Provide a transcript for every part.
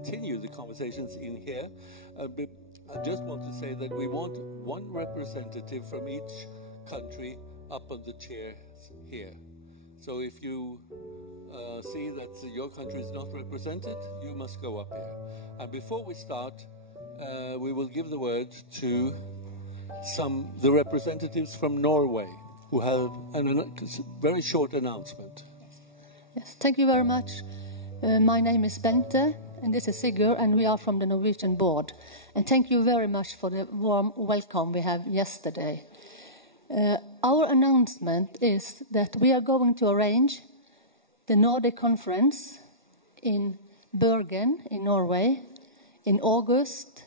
continue the conversations in here. But I just want to say that we want one representative from each country up on the chairs here. So if you see that your country is not represented, you must go up here. And before we start, we will give the word to the representatives from Norway, who have a very short announcement. Yes, thank you very much. My name is Bente, and this is Sigurd, and we are from the Norwegian board. And thank you very much for the warm welcome we had yesterday. Our announcement is that we are going to arrange the Nordic Conference in Bergen, in Norway, in August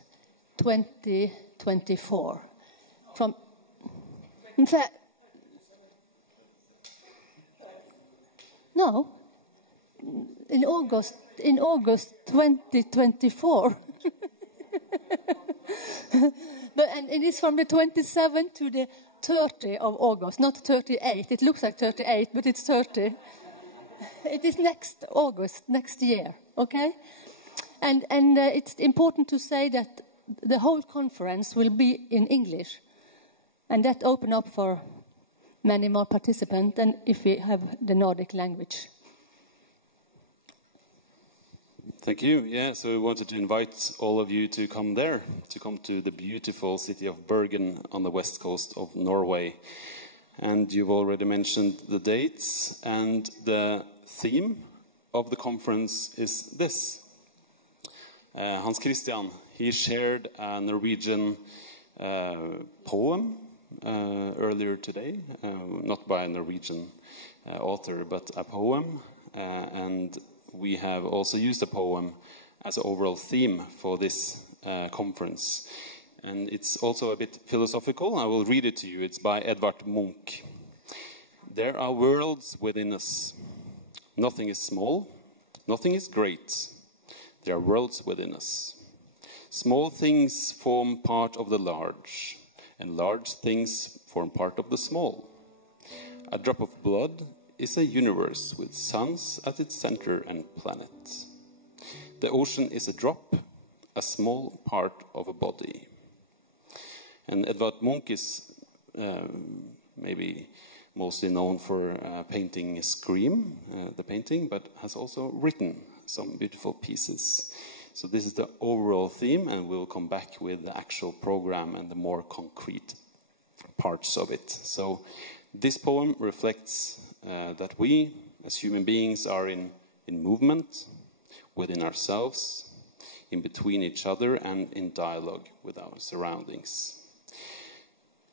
2024. In August 2024. And it is from the 27th to the 30th of August, not 38. It looks like 38, but it's 30. It is next August, next year, okay? And it's important to say that the whole conference will be in English, and that opens up for many more participants than if we have the Nordic language. Thank you. Yeah, so we wanted to invite all of you to come there, to come to the beautiful city of Bergen on the west coast of Norway. And you've already mentioned the dates, and the theme of the conference is this. Hans Christian, he shared a Norwegian poem earlier today, not by a Norwegian author, but a poem, and we have also used a poem as an overall theme for this conference. And it's also a bit philosophical. I will read it to you. It's by Edvard Munch. There are worlds within us. Nothing is small. Nothing is great. There are worlds within us. Small things form part of the large, and large things form part of the small. A drop of blood is a universe with suns at its center and planets. The ocean is a drop, a small part of a body. And Edvard Munch is maybe mostly known for painting Scream, the painting, but has also written some beautiful pieces. So this is the overall theme, and we'll come back with the actual program and the more concrete parts of it. So this poem reflects that we, as human beings, are in movement within ourselves, in between each other, and in dialogue with our surroundings.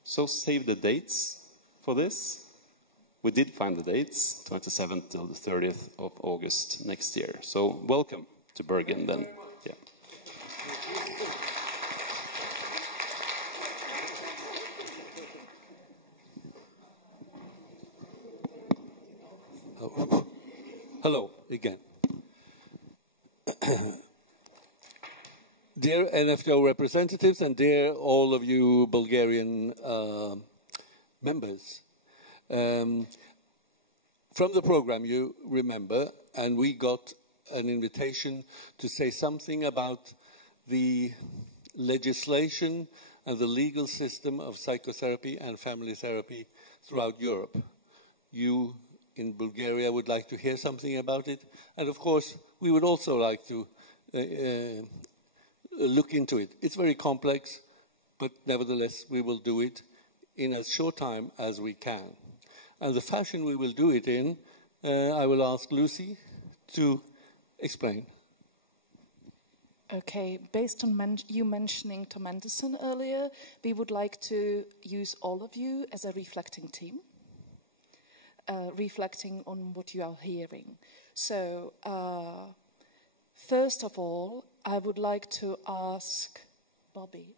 So save the dates for this. We did find the dates, 27th till the 30th of August next year. So welcome to Bergen then. Yeah. Hello again. Dear NFTO representatives and dear all of you Bulgarian members, from the program you remember, and we got an invitation to say something about the legislation and the legal system of psychotherapy and family therapy throughout Europe. You in Bulgaria would like to hear something about it, and of course we would also like to look into it. It's very complex, but nevertheless we will do it in as short time as we can. And the fashion we will do it in, I will ask Lucy to explain. Okay, based on you mentioning Tom Anderson earlier, we would like to use all of you as a reflecting team, reflecting on what you are hearing. So, first of all, I would like to ask Bobby,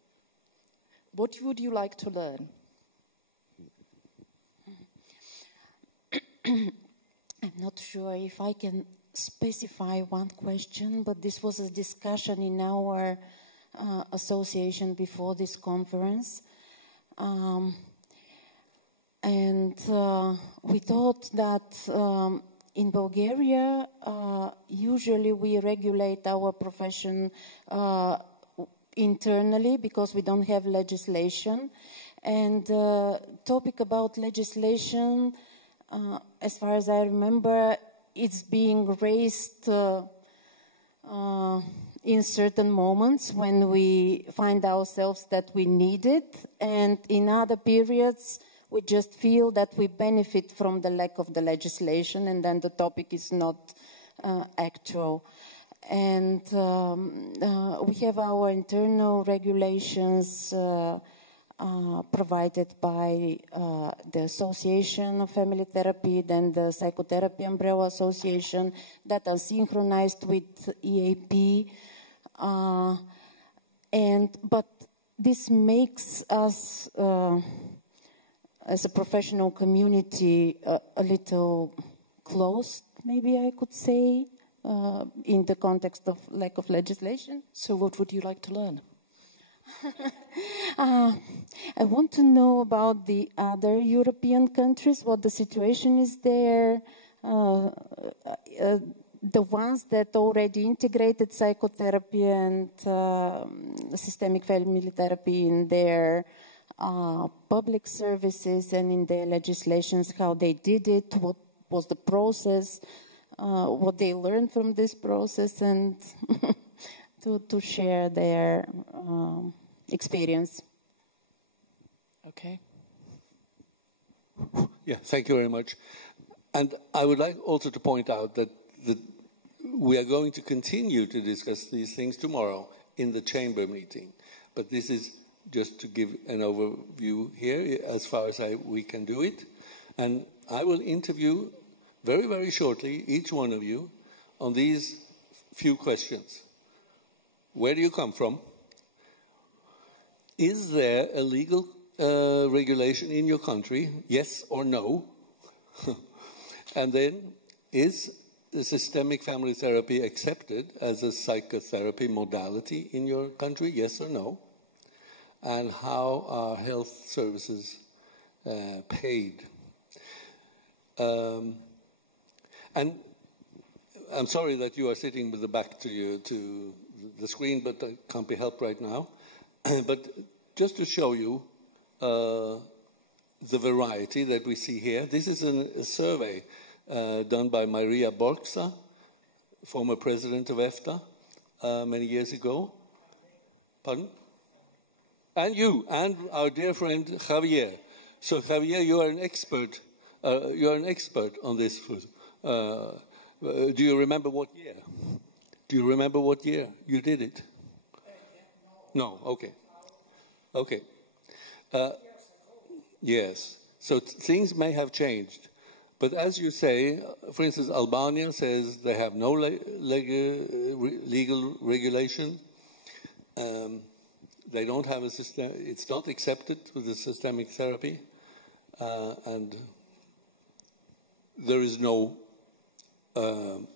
what would you like to learn? I'm not sure if I can specify one question, but this was a discussion in our association before this conference. And we thought that in Bulgaria, usually we regulate our profession internally because we don't have legislation. And topic about legislation, as far as I remember, it's being raised in certain moments when we find ourselves that we need it, and in other periods we just feel that we benefit from the lack of the legislation, and then the topic is not actual. And we have our internal regulations provided by the Association of Family Therapy, then the Psychotherapy Umbrella Association, that are synchronized with EAP. But this makes us, as a professional community, a little closed, maybe I could say, in the context of lack of legislation. So what would you like to learn? I want to know about the other European countries, what the situation is there, the ones that already integrated psychotherapy and systemic family therapy in their public services and in their legislations, how they did it, what was the process, what they learned from this process, and to share their experience. Okay. Yeah, thank you very much. And I would like also to point out that we are going to continue to discuss these things tomorrow in the chamber meeting. But this is just to give an overview here as far as we can do it. And I will interview very, very shortly each one of you on these few questions. Where do you come from? Is there a legal regulation in your country? Yes or no? And then, is the systemic family therapy accepted as a psychotherapy modality in your country? Yes or no? And how are health services paid? And I'm sorry that you are sitting with the back to the screen, but that can't be helped right now. But just to show you the variety that we see here, this is a survey done by Maria Borgsa, former president of EFTA, many years ago. Pardon? And you, and our dear friend Javier. So Javier, you are an expert. You are an expert on this. Do you remember what year? Do you remember what year you did it? No. Okay. Okay. Yes. So things may have changed. But as you say, for instance, Albania says they have no legal regulation. They don't have a system. It's not accepted with the systemic therapy. And there is no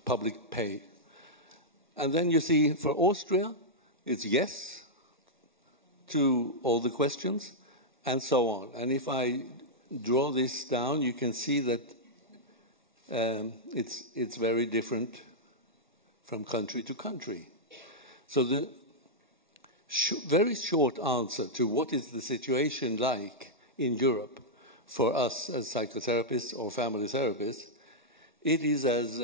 public pay. And then you see for Austria, it's yes to all the questions, and so on. And if I draw this down, you can see that it's very different from country to country. So the very short answer to what is the situation like in Europe for us as psychotherapists or family therapists, it is as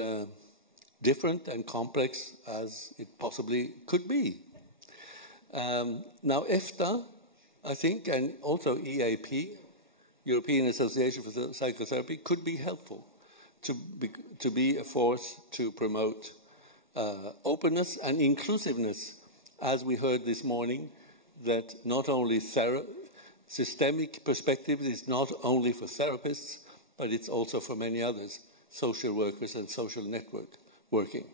different and complex as it possibly could be. Now, EFTA, I think, and also EAP, European Association for Psychotherapy, could be helpful to be a force to promote openness and inclusiveness, as we heard this morning, that not only systemic perspective is not only for therapists, but it's also for many others, social workers and social network working.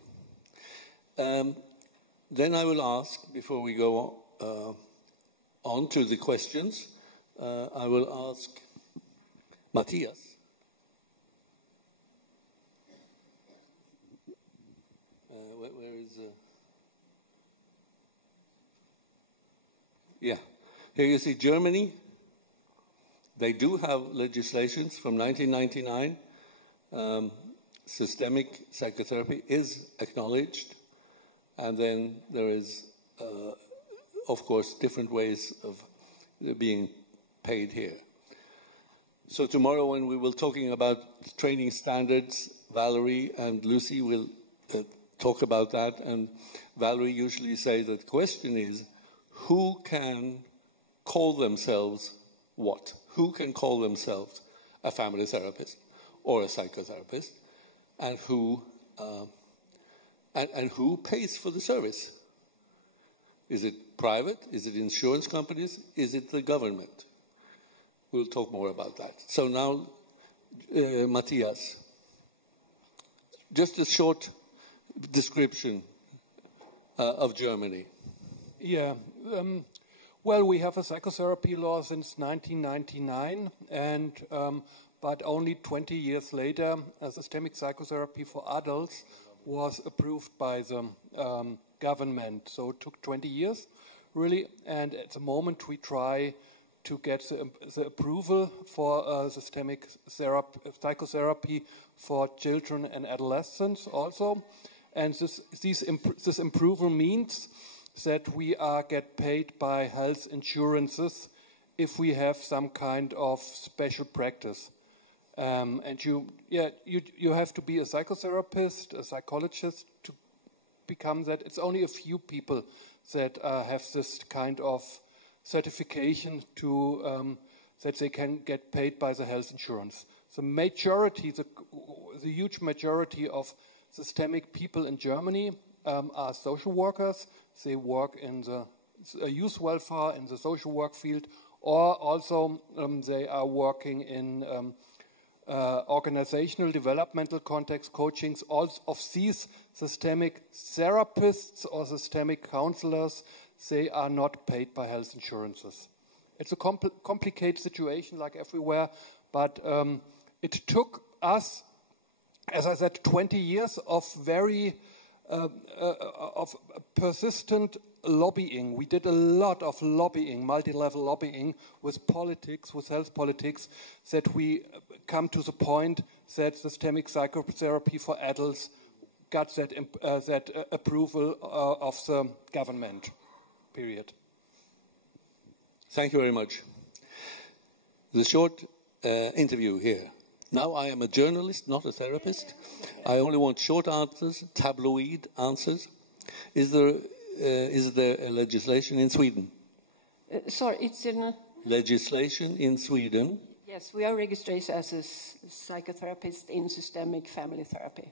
Then I will ask, before we go on to the questions, I will ask Matthias. Where is... Yeah, here you see Germany. They do have legislations from 1999. systemic psychotherapy is acknowledged, and then there is, of course, different ways of being paid here. So tomorrow, when we will talking about training standards, Valerie and Lucy will talk about that, and Valerie usually says that the question is, who can call themselves what? Who can call themselves a family therapist or a psychotherapist, and who pays for the service? Is it private? Is it insurance companies? Is it the government? We'll talk more about that. So now, Matthias, just a short description of Germany. Yeah. Well, we have a psychotherapy law since 1999, and but only 20 years later, systemic psychotherapy for adults was approved by the government. So it took 20 years, really, and at the moment we try to get the approval for systemic psychotherapy for children and adolescents also. And this approval means that we get paid by health insurances if we have some kind of special practice. And you have to be a psychotherapist, a psychologist to become that. It's only a few people that have this kind of certification to that they can get paid by the health insurance. The majority, the huge majority of systemic people in Germany are social workers. They work in the youth welfare, in the social work field, or also they are working in organizational developmental context coachings. All of these systemic therapists or systemic counselors, they are not paid by health insurances. It's a complicated situation like everywhere, but it took us, as I said, 20 years of very of persistent lobbying. We did a lot of lobbying, multi-level lobbying with politics, with health politics, that we come to the point that systemic psychotherapy for adults got that approval of the government. Period. Thank you very much. The short interview here. Now I am a journalist, not a therapist. I only want short answers, tabloid answers. Is there a legislation in Sweden? Sorry, it's in... Legislation in Sweden? Yes, we are registered as a psychotherapist in systemic family therapy.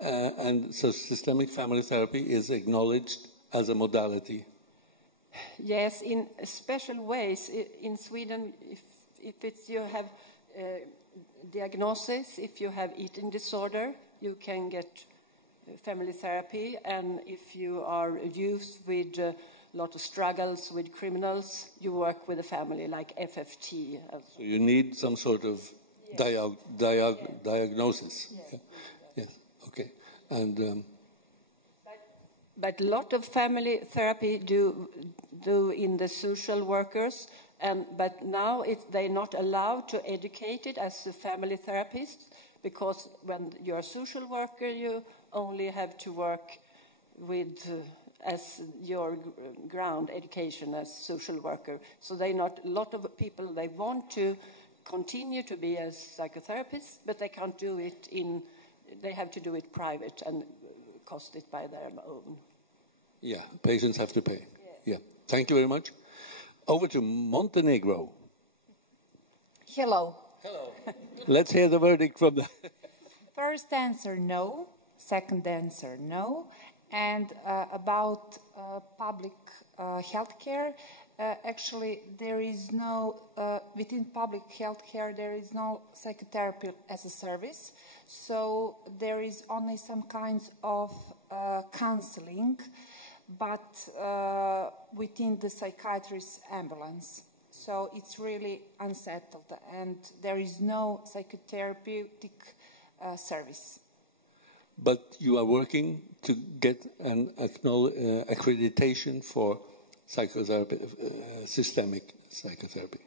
And so systemic family therapy is acknowledged as a modality? Yes, in special ways. In Sweden, if it's, you have diagnosis, if you have eating disorder, you can get family therapy, and if you are youth with a lot of struggles with criminals, you work with a family like FFT. So you need some sort of diagnosis. Yes. Yes. Okay. And but a lot of family therapy do in the social workers, but now they're not allowed to educate it as a family therapist, because when you're a social worker, you only have to work with as your ground education as social worker. So they not a lot of people, they want to continue to be a psychotherapist, but they can't do it they have to do it private and cost it by their own. Yeah, patients have to pay. Yeah. Thank you very much. Over to Montenegro. Hello. Hello. Let's hear the verdict from the... First answer, no. Second answer, no. And about public health care, actually there is no, within public health care, there is no psychotherapy as a service. So there is only some kinds of counseling, but within the psychiatrist's ambulance. So it's really unsettled, and there is no psychotherapeutic service. But you are working to get an accreditation for psychotherapy, systemic psychotherapy.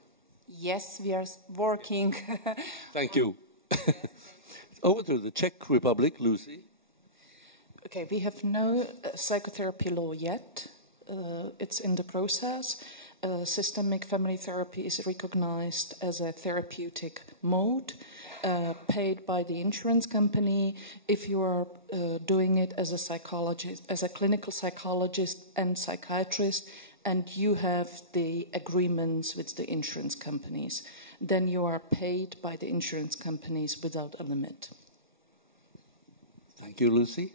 Yes, we are working. Thank you. Over to the Czech Republic, Lucy. Okay, we have no psychotherapy law yet. It's in the process. Systemic family therapy is recognized as a therapeutic mode, paid by the insurance company. If you are doing it as a psychologist, as a clinical psychologist and psychiatrist, and you have the agreements with the insurance companies, then you are paid by the insurance companies without a limit. Thank you, Lucy.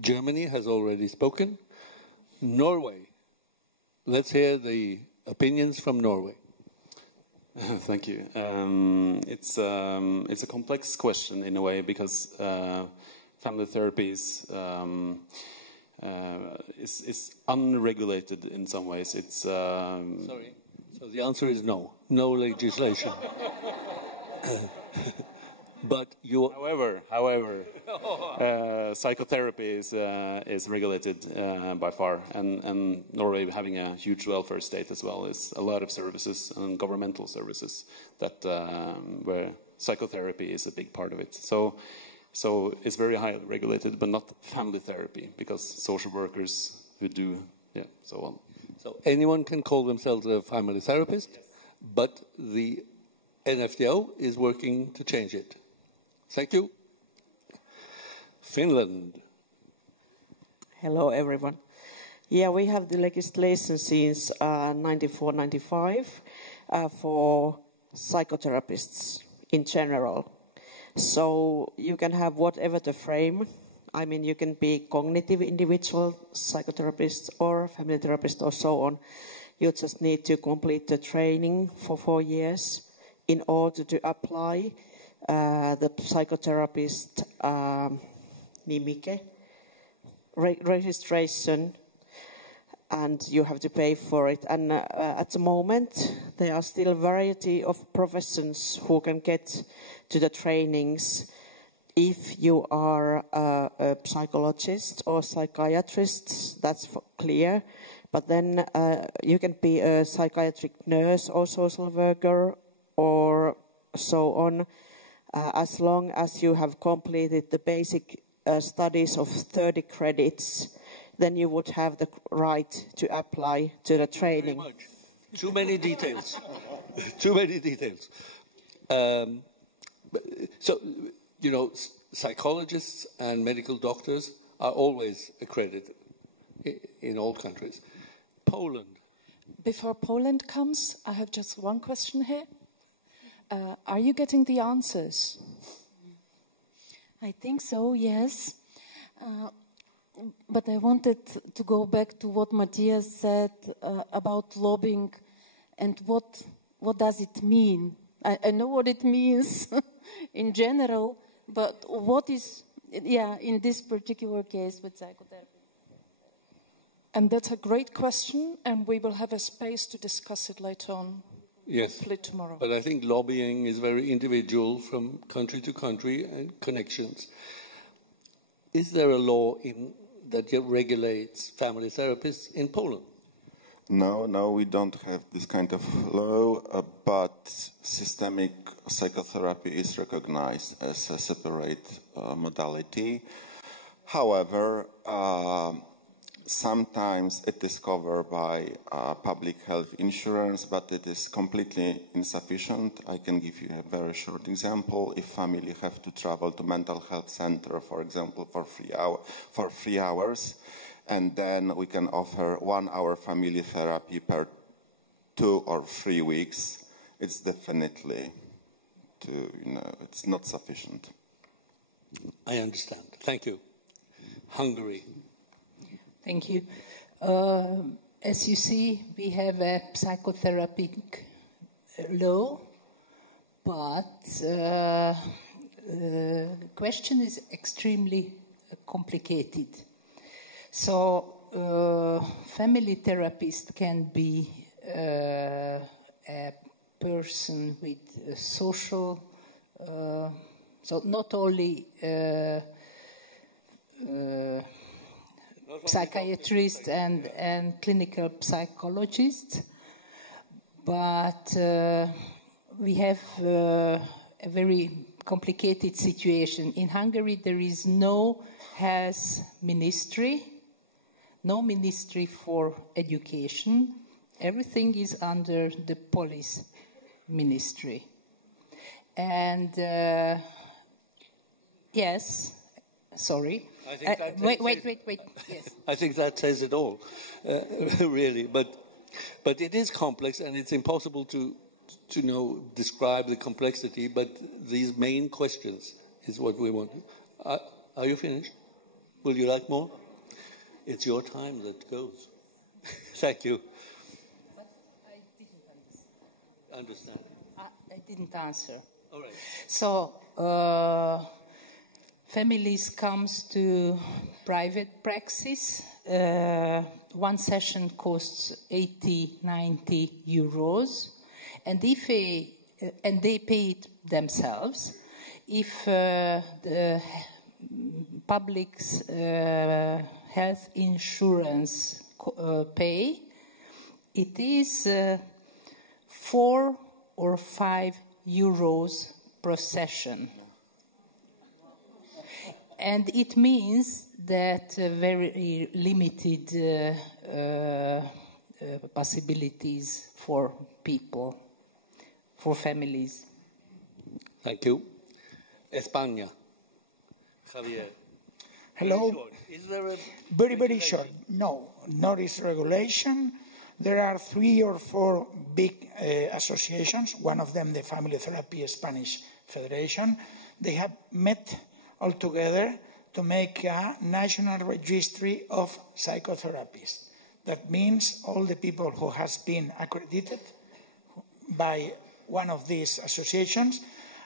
Germany has already spoken. Norway. Let's hear the opinions from Norway. Thank you. It's a complex question in a way because family therapy is unregulated in some ways. It's sorry. So the answer is no. No legislation. But you. However, psychotherapy is regulated by far, and Norway having a huge welfare state as well is a lot of services and governmental services that where psychotherapy is a big part of it. So it's very highly regulated, but not family therapy because social workers who do so on. So anyone can call themselves a family therapist, but the NFTO is working to change it. Thank you. Finland. Hello, everyone. Yeah, we have the legislation since 94-95 for psychotherapists in general. So you can have whatever the frame. I mean, you can be cognitive individual psychotherapist or family therapist or so on. You just need to complete the training for 4 years in order to apply the psychotherapist nimike registration, and you have to pay for it. And at the moment, there are still a variety of professions who can get to the trainings. If you are a psychologist or psychiatrist, that's clear. But then you can be a psychiatric nurse or social worker or so on. As long as you have completed the basic studies of 30 credits, then you would have the right to apply to the training. Very much. Too many details. Too many details. So, you know, psychologists and medical doctors are always accredited in all countries. Poland. Before Poland comes, I have just one question here. Are you getting the answers? I think so, yes. But I wanted to go back to what Matthias said about lobbying and what does it mean. I know what it means in general, but what is, in this particular case with psychotherapy? And that's a great question, and we will have a space to discuss it later on. Yes, tomorrow. But I think lobbying is very individual from country to country and connections. Is there a law that regulates family therapists in Poland? No, we don't have this kind of law, but systemic psychotherapy is recognized as a separate modality. However, sometimes it is covered by public health insurance, but it is completely insufficient. I can give you a very short example. If family have to travel to mental health center, for example, for 3 hours, and then we can offer 1 hour family therapy per 2 or 3 weeks, it's definitely it's not sufficient. I understand. Thank you. Hungary. Thank you. As you see, we have a psychotherapeutic law, but the question is extremely complicated. So, family therapist can be a person with social, so not only psychiatrist and clinical psychologist, but we have a very complicated situation. In Hungary, there is no health ministry, no ministry for education. Everything is under the police ministry. And yes, sorry. Wait. Yes. I think that says it all, really. But it is complex, and it's impossible to describe the complexity. But these main questions is what we want. Are you finished? Will you like more? It's your time that goes. Thank you. But I didn't Understand. I didn't answer. All right. So families comes to private praxis. One session costs 80-90 euros, and they pay it themselves. If the public's health insurance pay, it is 4 or 5 euros per session. And it means that very limited possibilities for people, for families. Thank you. España. Javier. Hello. Is there a very short. No, not is regulation. There are 3 or 4 big associations, one of them the Family Therapy Spanish Federation. They have met all together to make a national registry of psychotherapists. That means all the people who has been accredited by one of these associations,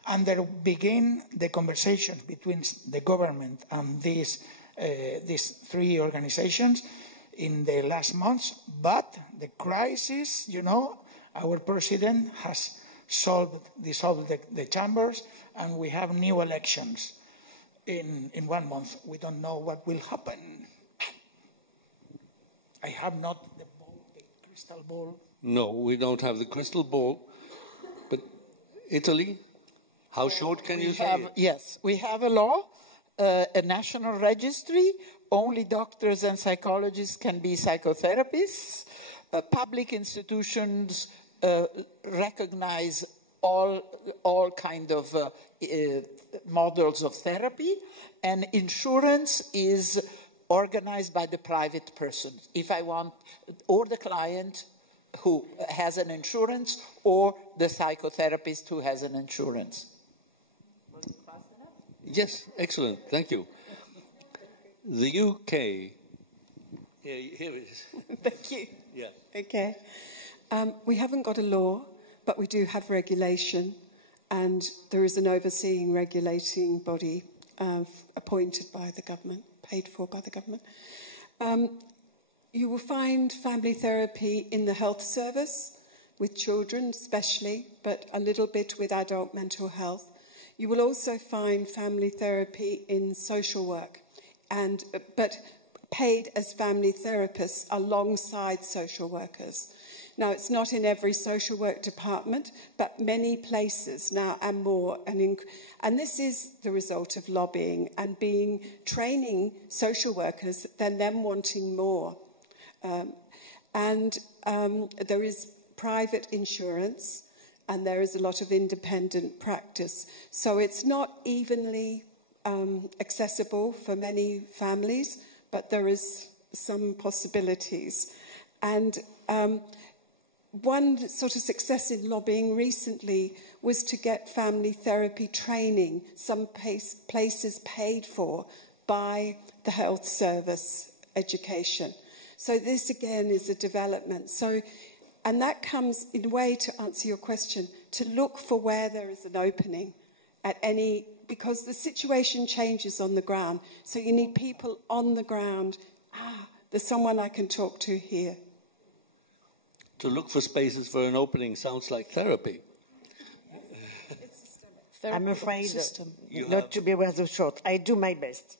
and they begin the conversation between the government and these 3 organizations in the last months. But the crisis, our president has dissolved the chambers, and we have new elections in 1 month. We don't know what will happen. I have not the crystal ball. No, we don't have the crystal ball. But Italy, how short can you say it? Yes, we have a law, a national registry. Only doctors and psychologists can be psychotherapists. Public institutions recognize all kind of models of therapy, and insurance is organized by the private person. If I want, or the client who has an insurance, or the psychotherapist who has an insurance. Yes, excellent. Thank you. The UK. Here it is. Thank you. Yeah. Okay. We haven't got a law, but we do have regulation, and there is an overseeing regulating body appointed by the government, paid for by the government. You will find family therapy in the health service, with children especially, but a little bit with adult mental health. You will also find family therapy in social work, but paid as family therapists alongside social workers. Now, it's not in every social work department, but many places now and more. And this is the result of lobbying and training social workers, then them wanting more. There is private insurance, and there is a lot of independent practice. So it's not evenly accessible for many families, but there is some possibilities. And one sort of success in lobbying recently was to get family therapy training, some places paid for by the health service education. So this again is a development. And that comes in a way, to answer your question, to look for where there is an opening at because the situation changes on the ground. So you need people on the ground. There's someone I can talk to here. To look for spaces for an opening sounds like therapy. I'm afraid not to be rather short. I do my best.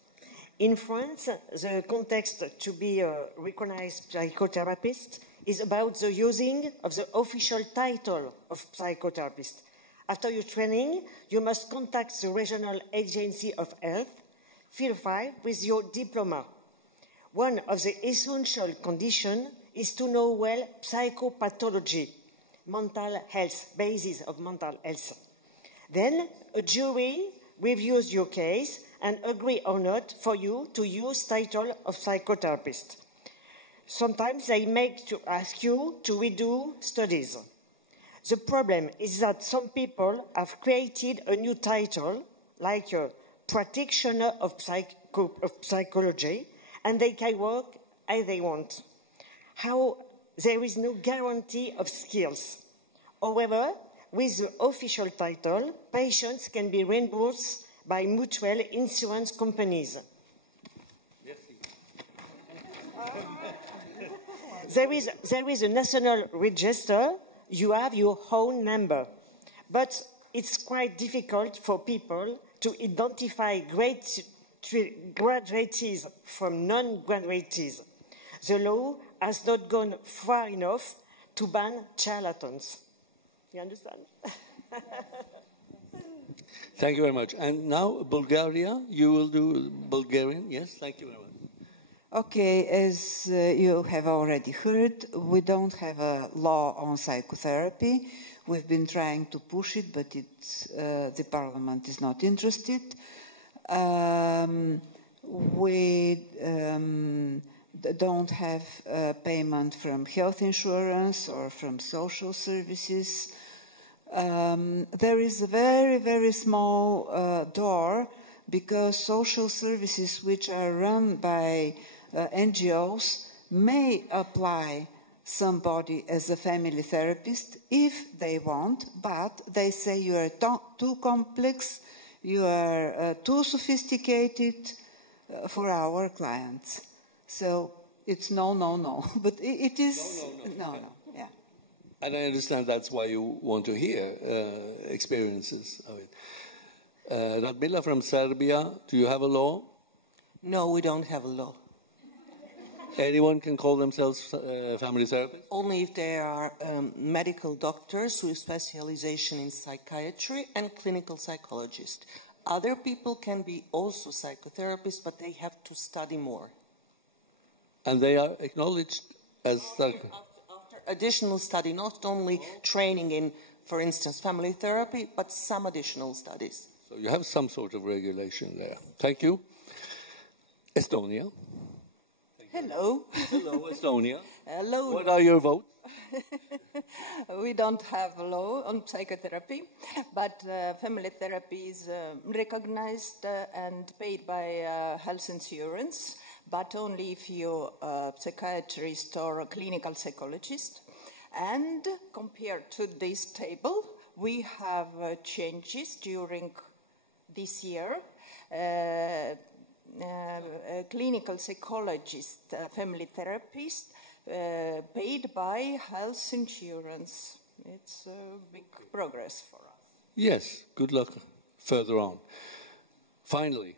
In France, the context to be a recognized psychotherapist is about the using of the official title of psychotherapist. After your training, you must contact the regional agency of health, verify with your diploma. One of the essential conditions is to know well psychopathology, mental health, basis of mental health. Then a jury reviews your case and agree or not for you to use title of psychotherapist. Sometimes they make to ask you to redo studies. The problem is that some people have created a new title, like a practitioner of psychology, and they can work as they want. How there is no guarantee of skills. However, with the official title, patients can be reimbursed by mutual insurance companies. There is a national register. You have your own number. But it's quite difficult for people to identify graduates from non-graduates. The law has not gone far enough to ban charlatans. You understand? Thank you very much. And now, Bulgaria, you will do Bulgarian. Yes, thank you very much. Okay, as you have already heard, we don't have a law on psychotherapy. We've been trying to push it, but the parliament is not interested. We don't have payment from health insurance or from social services. There is a very, very small door because social services which are run by NGOs may apply somebody as a family therapist if they want, but they say you are too complex, you are too sophisticated for our clients. So it's no, no, no. But it is no, yeah. And I understand that's why you want to hear experiences of it. Radmila from Serbia, do you have a law? No, we don't have a law. Anyone can call themselves family therapists? Only if they are medical doctors with specialization in psychiatry and clinical psychologists. Other people can be also psychotherapists, but they have to study more. And they are acknowledged as after additional study, not only training in, for instance, family therapy, but some additional studies. So you have some sort of regulation there. Thank you. Estonia. Hello. Hello, Estonia. Hello. What are your votes? We don't have a law on psychotherapy, but family therapy is recognized and paid by health insurance, but only if you're a psychiatrist or a clinical psychologist. And compared to this table, we have changes during this year. Clinical psychologist, family therapist, paid by health insurance. It's a big progress for us. Yes, good luck further on. Finally,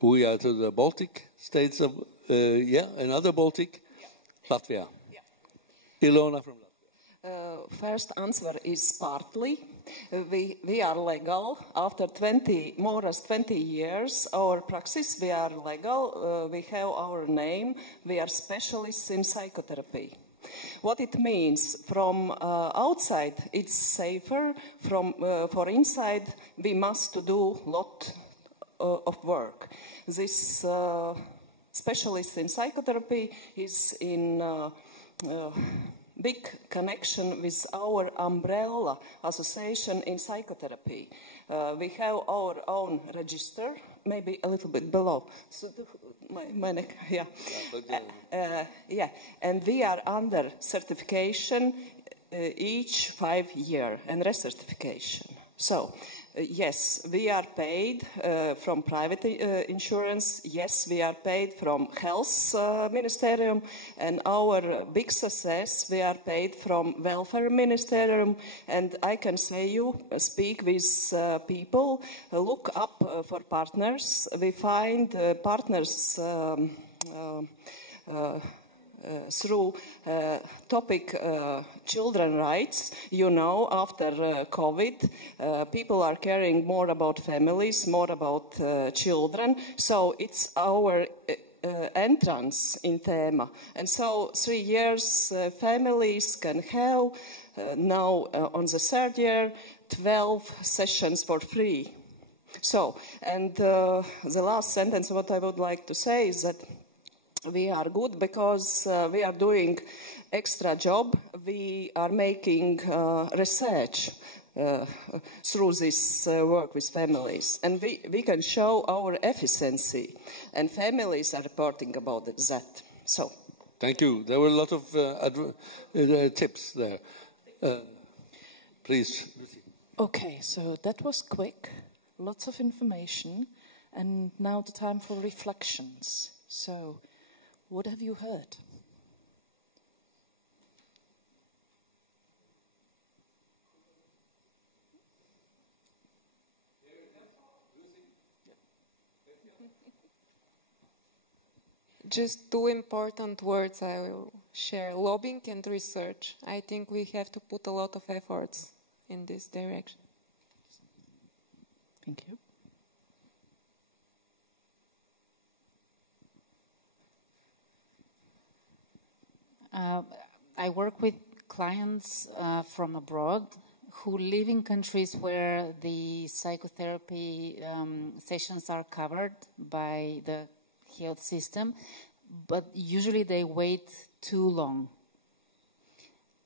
we are to the Baltic states of, another Baltic, Latvia. Ilona from Latvia. First answer is partly. We are legal. After more than 20 years, our practice, we are legal. We have our name. We are specialists in psychotherapy. What it means from outside, it's safer. For inside, we must do a lot of work. This specialist in psychotherapy is in big connection with our umbrella association in psychotherapy. We have our own register, maybe a little bit below. So my neck, yeah. And we are under certification each 5 years and recertification. So, yes, we are paid from private insurance. Yes, we are paid from health ministerium. And our big success, we are paid from welfare ministerium. And I can say you speak with people, look up for partners. We find partners through topic children rights. You know, after COVID, people are caring more about families, more about children. So it's our entrance in theme. And so 3 years families can have now on the third year 12 sessions for free. So, and the last sentence, what I would like to say is that we are good because we are doing extra job. We are making research through this work with families. And we can show our efficiency. And families are reporting about that. So. Thank you. There were a lot of tips there. Please, Lucy. Okay, so that was quick. Lots of information. And now the time for reflections. So, what have you heard? Just two important words I will share: lobbying and research. I think we have to put a lot of efforts in this direction. Thank you. I work with clients from abroad who live in countries where the psychotherapy sessions are covered by the health system, but usually they wait too long.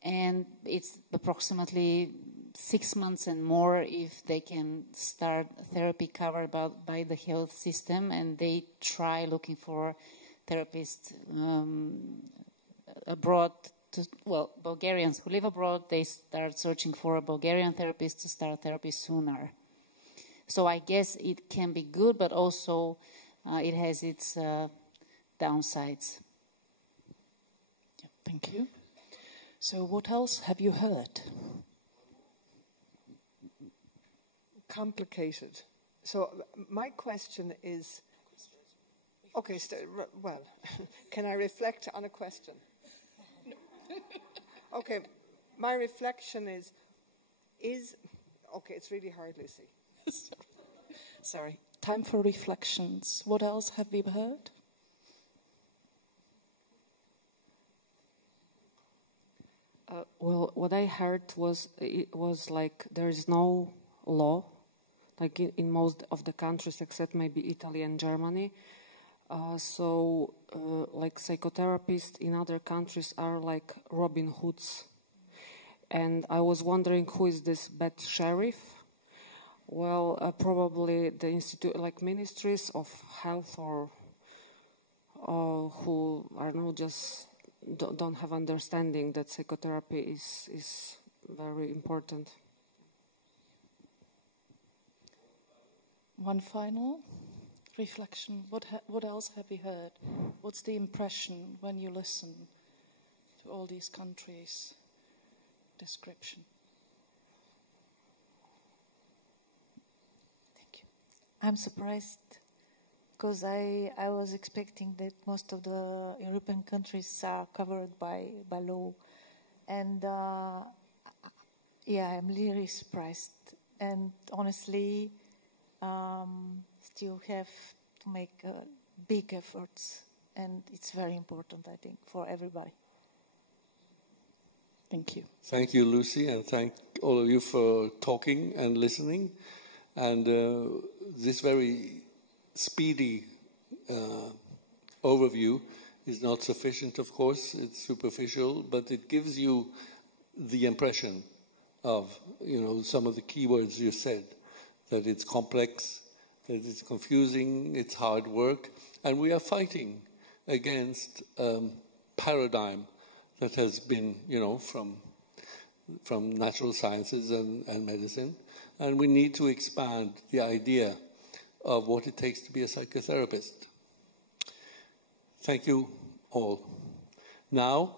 And it's approximately 6 months and more if they can start therapy covered by the health system, and they try looking for therapists abroad. Well, Bulgarians who live abroad, they start searching for a Bulgarian therapist to start therapy sooner. So I guess it can be good, but also it has its downsides. Thank you. So what else have you heard? Complicated. So my question is, okay, well, can I reflect on a question? No. Okay, my reflection is, okay, it's really hard, Lucy. Sorry. Time for reflections. What else have we heard? Well, what I heard was like there is no law, like in most of the countries except maybe Italy and Germany. So like psychotherapists in other countries are like Robin Hoods. And I was wondering, who is this bad sheriff? Well, probably the institute, like ministries of health, or who I don't know, just don't have understanding that psychotherapy is very important. One final reflection. What else have you heard? What's the impression when you listen to all these countries' description? I'm surprised because I was expecting that most of the European countries are covered by law. And yeah, I'm really surprised. And honestly, still have to make big efforts. And it's very important, I think, for everybody. Thank you. Thank you, Lucy, and thank all of you for talking and listening. And this very speedy overview is not sufficient, of course. It's superficial, but it gives you the impression of, some of the key words you said, that it's complex, that it's confusing, it's hard work, and we are fighting against paradigm that has been, from natural sciences and medicine. And we need to expand the idea of what it takes to be a psychotherapist. Thank you all. Now,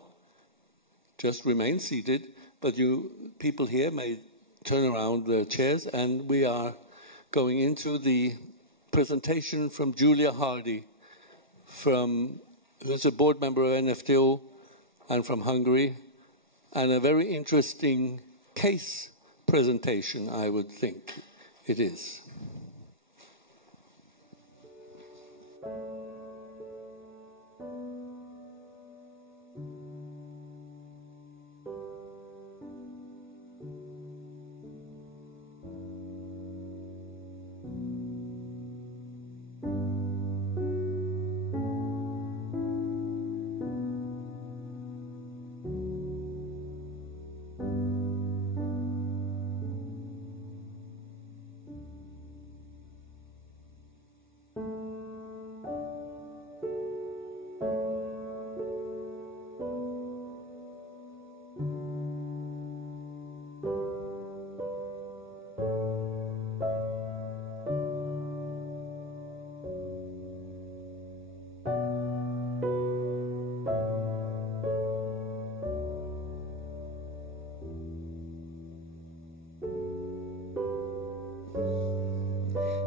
just remain seated, but you people here may turn around the chairs, and we are going into the presentation from Julia Hardy from who's a board member of NFTO and from Hungary, and a very interesting case presentation, I would think it is.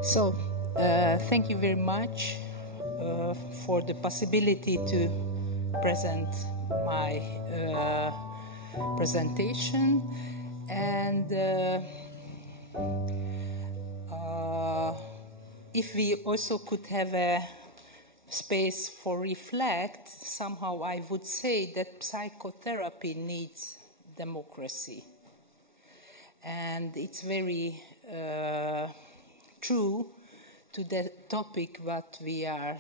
So, thank you very much for the possibility to present my presentation. And if we also could have a space for reflect, somehow I would say that psychotherapy needs democracy. And it's very true to the topic that we are